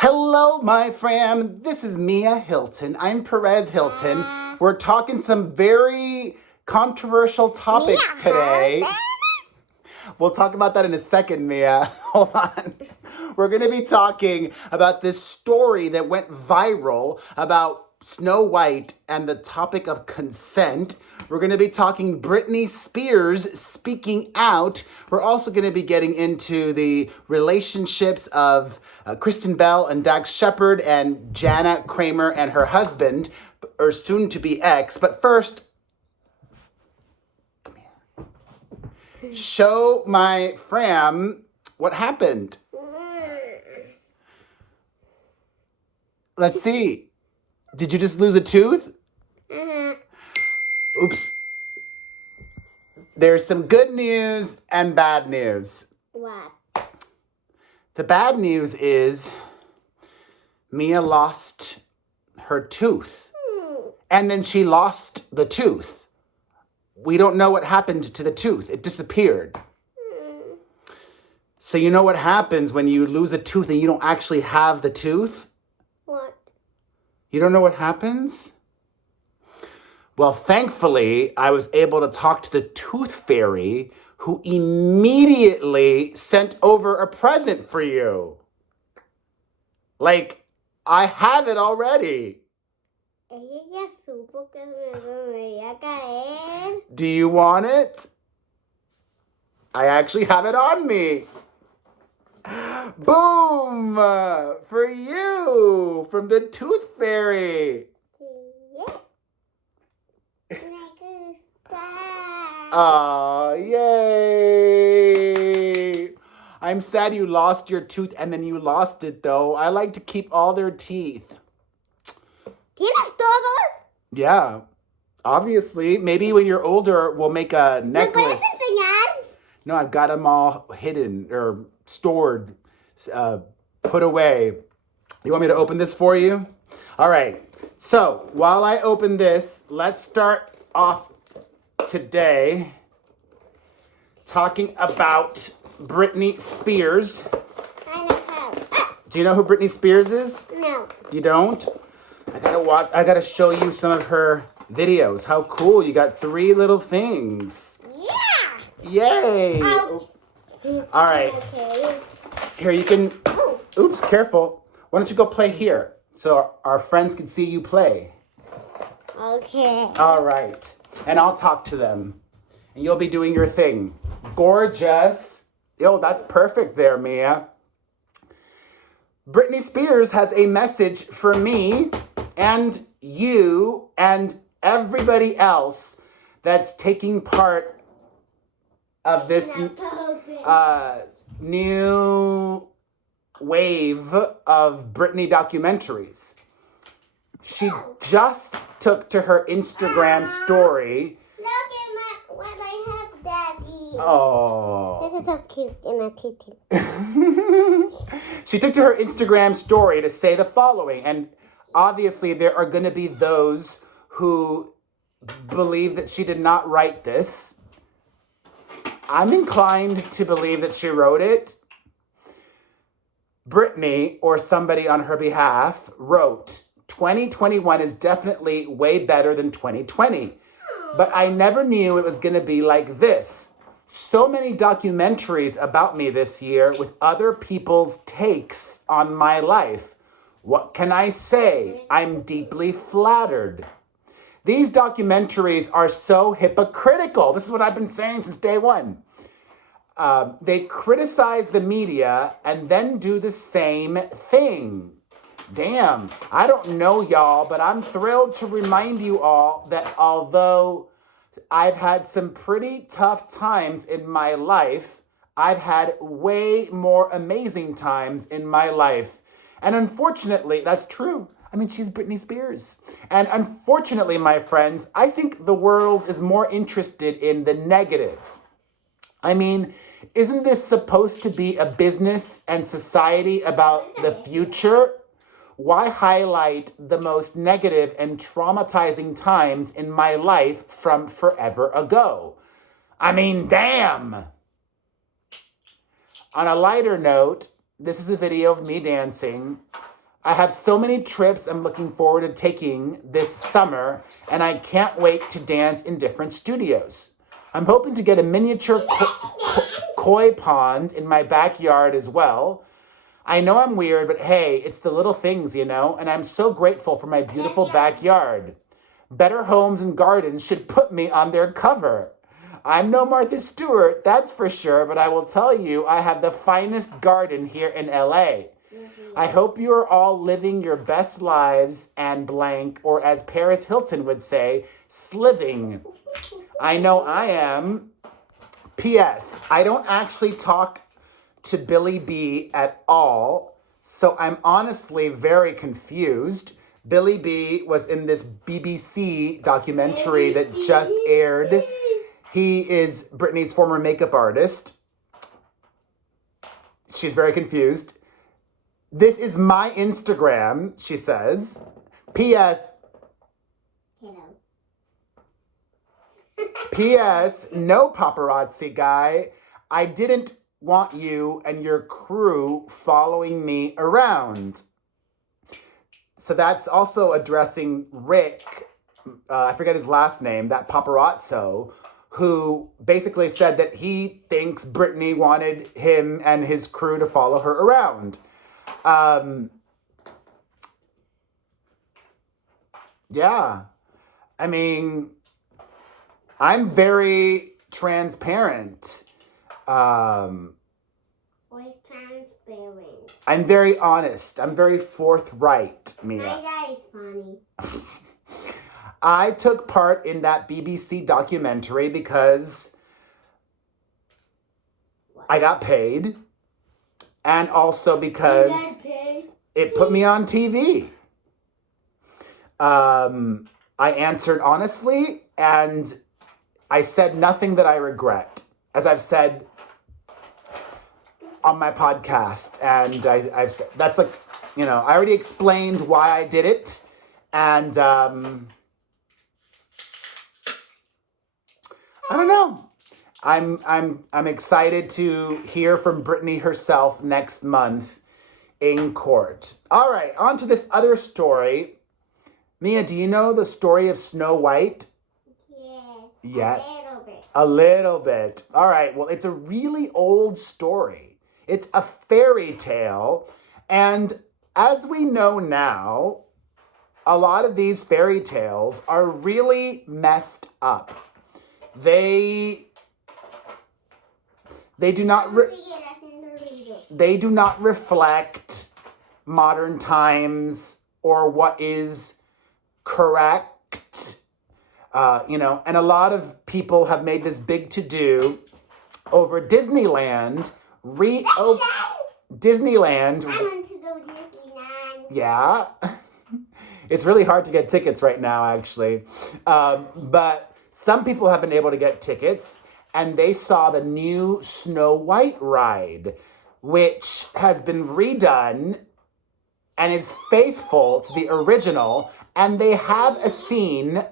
Hello, my friend. This is Mia Hilton. I'm Perez Hilton. We're talking some very controversial topics today. We'll talk about that in a second, Mia. Hold on. We're going to be talking about this story that went viral about Snow White and the topic of consent. We're going to be talking Britney Spears speaking out. We're also going to be getting into the relationships of Kristen Bell and Dax Shepard and Jana, Kramer, and her husband, or soon-to-be ex. But first, come here. Show my fam what happened. Let's see. Did you just lose a tooth? Oops. There's some good news and bad news. What? The bad news is Mia lost her tooth. And then she lost the tooth. We don't know what happened to the tooth. It disappeared. So you know what happens when you lose a tooth and you don't actually have the tooth? What? You don't know what happens? Well, thankfully, I was able to talk to the tooth fairy who immediately sent over a present for you. Like, I have it already. Ella ya supo que me iba a caer. Do you want it? I actually have it on me. Boom! For you! From the tooth fairy. Aw, yay! I'm sad you lost your tooth and then you lost it, though. I like to keep all their teeth. ¿Tienes todos? Yeah, obviously. Maybe when you're older, we'll make a ¿Me necklace. puedes enseñar? No, I've got them all hidden or stored, put away. You want me to open this for you? All right. So while I open this, let's start off today talking about Britney Spears. I know how. Do you know who Britney Spears is? No. You don't? I gotta show you some of her videos. How cool. You got 3 little things. Yeah. Yay. Ouch. All right. Okay. Here, you can... Oops, careful. Why don't you go play here so our friends can see you play? Okay. All right. And I'll talk to them. And you'll be doing your thing. Gorgeous. Yo, that's perfect there, Mia. Britney Spears has a message for me and you and everybody else that's taking part of this new wave of Britney documentaries. She just took to her Instagram story. Look at what I have, Daddy. Oh. This is so cute and a kitty. She took to her Instagram story to say the following, and obviously there are going to be those who believe that she did not write this. I'm inclined to believe that she wrote it. Britney, or somebody on her behalf, wrote, 2021 is definitely way better than 2020. But I never knew it was going to be like this. So many documentaries about me this year with other people's takes on my life. What can I say? I'm deeply flattered. These documentaries are so hypocritical. This is what I've been saying since day one. They criticize the media and then do the same thing. Damn, I don't know y'all, but I'm thrilled to remind you all that although I've had some pretty tough times in my life, I've had way more amazing times in my life. And unfortunately, that's true. I mean, she's Britney Spears. And unfortunately, my friends, I think the world is more interested in the negative. I mean, isn't this supposed to be a business and society about the future? Why highlight the most negative and traumatizing times in my life from forever ago? I mean, damn. On a lighter note, This is a video of me dancing. I have so many trips I'm looking forward to taking this summer, and I can't wait to dance in different studios. I'm hoping to get a miniature koi pond in my backyard as well. I know I'm weird, but hey, it's the little things, you know, and I'm so grateful for my beautiful backyard. Better Homes and Gardens should put me on their cover. I'm no Martha Stewart, that's for sure, but I will tell you, I have the finest garden here in LA. I hope you are all living your best lives and blank, or as Perez Hilton would say, sliving. I know I am. P.S. I don't actually talk to Billy B at all, so I'm honestly very confused. Billy B was in this BBC documentary that just aired. He is Britney's former makeup artist. She's very confused. This is my Instagram, she says. P.S. Hello. P.S. No paparazzi guy. I didn't want you and your crew following me around. So that's also addressing Rick, I forget his last name, that paparazzo, who basically said that he thinks Britney wanted him and his crew to follow her around. Yeah. I mean, I'm very transparent. Always transparent. I'm very honest. I'm very forthright, Mia. My dad is funny. I took part in that BBC documentary because I got paid, and also because it put me on TV. I answered honestly, and I said nothing that I regret, as I've said on my podcast. And I've said, that's like, you know, I already explained why I did it, and I don't know. I'm excited to hear from Britney herself next month in court. All right, on to this other story. Mia, do you know the story of Snow White? Yes. Yeah. A little bit. A little bit. All right, well, it's a really old story. It's a fairy tale, and as we know now, a lot of these fairy tales are really messed up. They do not reflect modern times or what is correct. You know, and a lot of people have made this big to-do over Disneyland. Disneyland. I want to go to Disneyland. Yeah. It's really hard to get tickets right now, actually. But some people have been able to get tickets, and they saw the new Snow White ride, which has been redone and is faithful to the original. And they have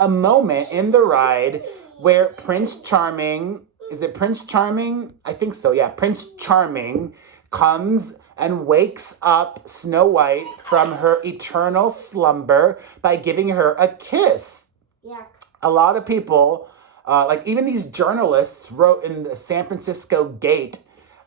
a moment in the ride where Prince Charming, is it Prince Charming? I think so, yeah. Prince Charming comes and wakes up Snow White from her eternal slumber by giving her a kiss. Yeah. A lot of people, like even these journalists wrote in the San Francisco Gate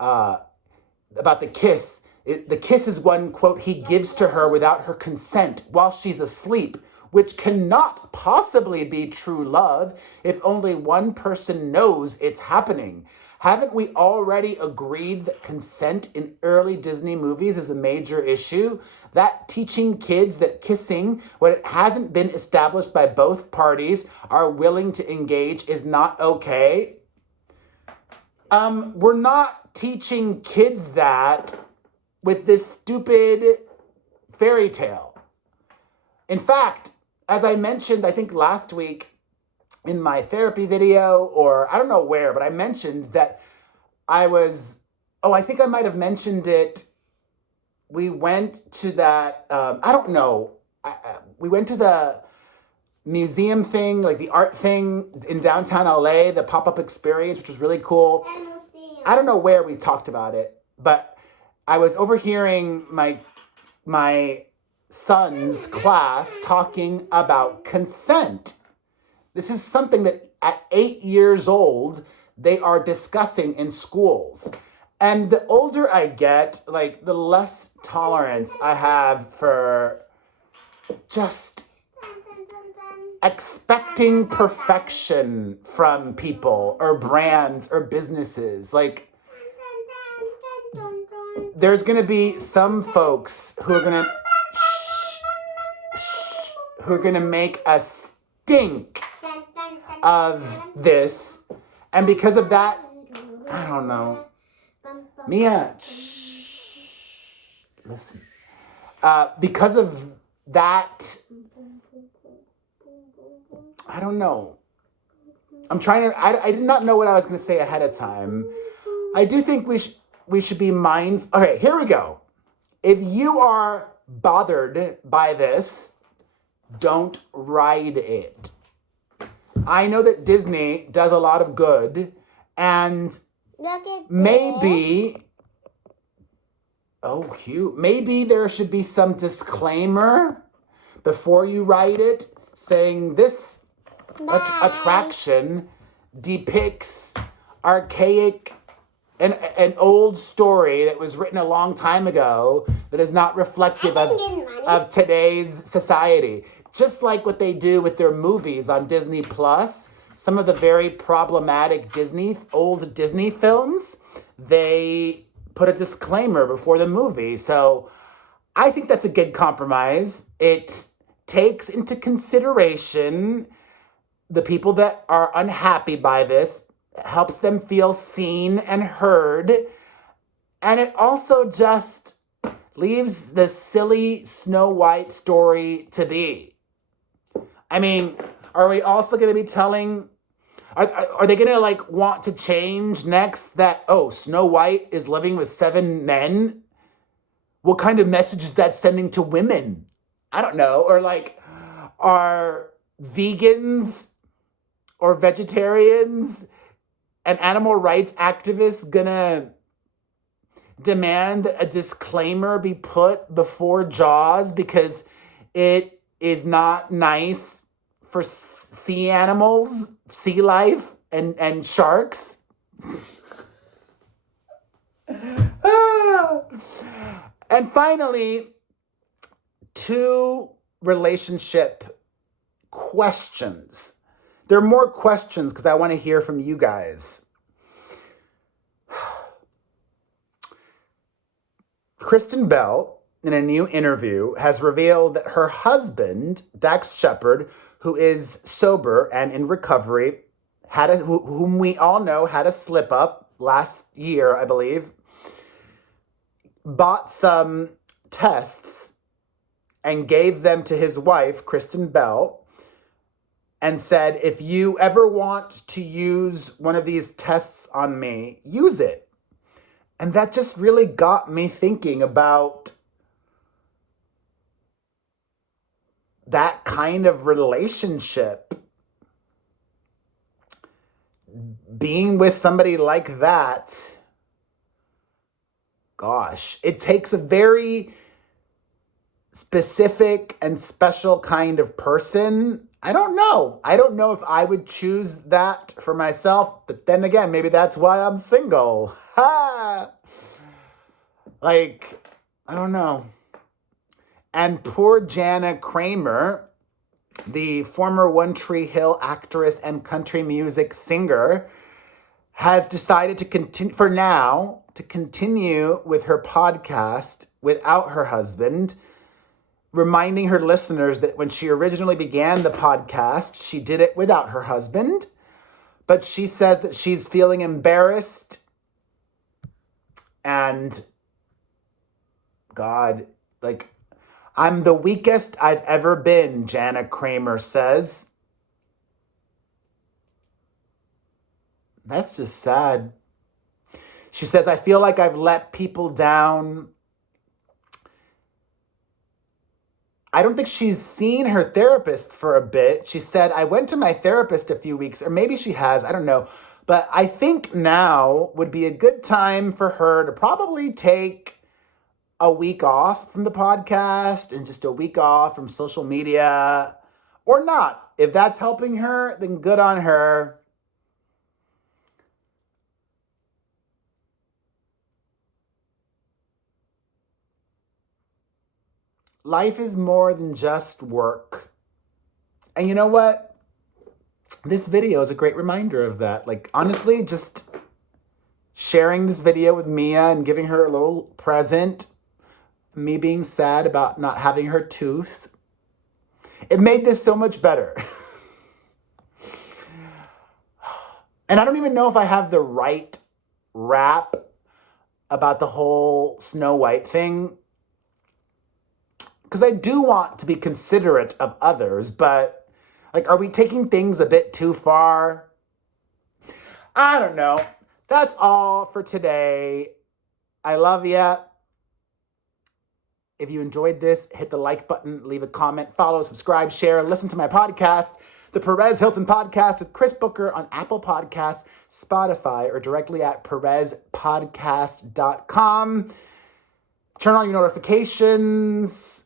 about the kiss. The kiss is one, quote, he gives to her without her consent while she's asleep, which cannot possibly be true love if only one person knows it's happening. Haven't we already agreed that consent in early Disney movies is a major issue? That teaching kids that kissing, when it hasn't been established by both parties, are willing to engage is not okay? We're not teaching kids that with this stupid fairy tale. In fact, as I mentioned, I think last week in my therapy video, or I don't know where, but I mentioned that I think I might have mentioned it. We went to that, I don't know. We went to the museum thing, like the art thing in downtown LA, the pop-up experience, which was really cool. I don't know where we talked about it, but I was overhearing my son's class talking about consent. This is something that at 8 years old, they are discussing in schools. And the older I get, like, the less tolerance I have for just expecting perfection from people or brands or businesses. Like, there's going to be some folks who are going to make a stink of this. And because of that, I don't know. Mia, listen. Because of that, I don't know. I did not know what I was going to say ahead of time. I do think we should be mindful. Okay, here we go. If you are bothered by this, don't ride it. I know that Disney does a lot of good, and maybe, oh, cute. Maybe there should be some disclaimer before you write it saying this attraction depicts archaic, an old story that was written a long time ago that is not reflective of today's society. Just like what they do with their movies on Disney Plus, some of the very problematic old Disney films, they put a disclaimer before the movie. So I think that's a good compromise. It takes into consideration the people that are unhappy by this, helps them feel seen and heard, and it also just leaves the silly Snow White story to be. I mean, are we also going to be telling, are they going to like want to change next that, oh, Snow White is living with 7 men? What kind of message is that sending to women? I don't know. Or like, are vegans or vegetarians and animal rights activists gonna demand a disclaimer be put before Jaws because it is not nice for sea animals, sea life, and sharks? And finally, 2 relationship questions. There are more questions because I want to hear from you guys. Kristen Bell, in a new interview, has revealed that her husband, Dax Shepard, who is sober and in recovery, whom we all know had a slip up last year, I believe, bought some tests and gave them to his wife, Kristen Bell, and said, if you ever want to use one of these tests on me, use it. And that just really got me thinking about that kind of relationship. Being with somebody like that, gosh, it takes a very specific and special kind of person. I don't know. I don't know if I would choose that for myself, but then again, maybe that's why I'm single. Ha! Like, I don't know. And poor Jana Kramer, the former One Tree Hill actress and country music singer, has decided to continue with her podcast without her husband, reminding her listeners that when she originally began the podcast, she did it without her husband. But she says that she's feeling embarrassed and God, like, I'm the weakest I've ever been, Jana Kramer says. That's just sad. She says, I feel like I've let people down. I don't think she's seen her therapist for a bit. She said, I went to my therapist a few weeks, or maybe she has, I don't know. But I think now would be a good time for her to probably take a week off from the podcast and just a week off from social media, or not. If that's helping her, then good on her. Life is more than just work. And you know what? This video is a great reminder of that. Like, honestly, just sharing this video with Mia and giving her a little present, me being sad about not having her tooth, it made this so much better. And I don't even know if I have the right rap about the whole Snow White thing, because I do want to be considerate of others, but like, are we taking things a bit too far? I don't know. That's all for today. I love ya. If you enjoyed this, hit the like button, leave a comment, follow, subscribe, share, listen to my podcast, the Perez Hilton Podcast with Chris Booker on Apple Podcasts, Spotify, or directly at perezpodcast.com. Turn on your notifications.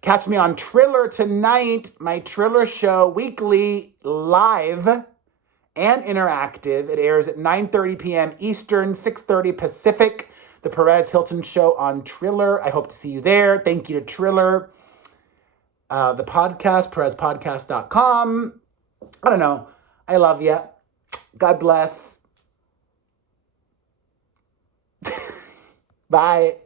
Catch me on Triller tonight, my Triller show, weekly, live, and interactive. It airs at 9:30 p.m. Eastern, 6:30 Pacific. The Perez Hilton Show on Triller. I hope to see you there. Thank you to Triller. The podcast, perezpodcast.com. I don't know. I love you. God bless. Bye.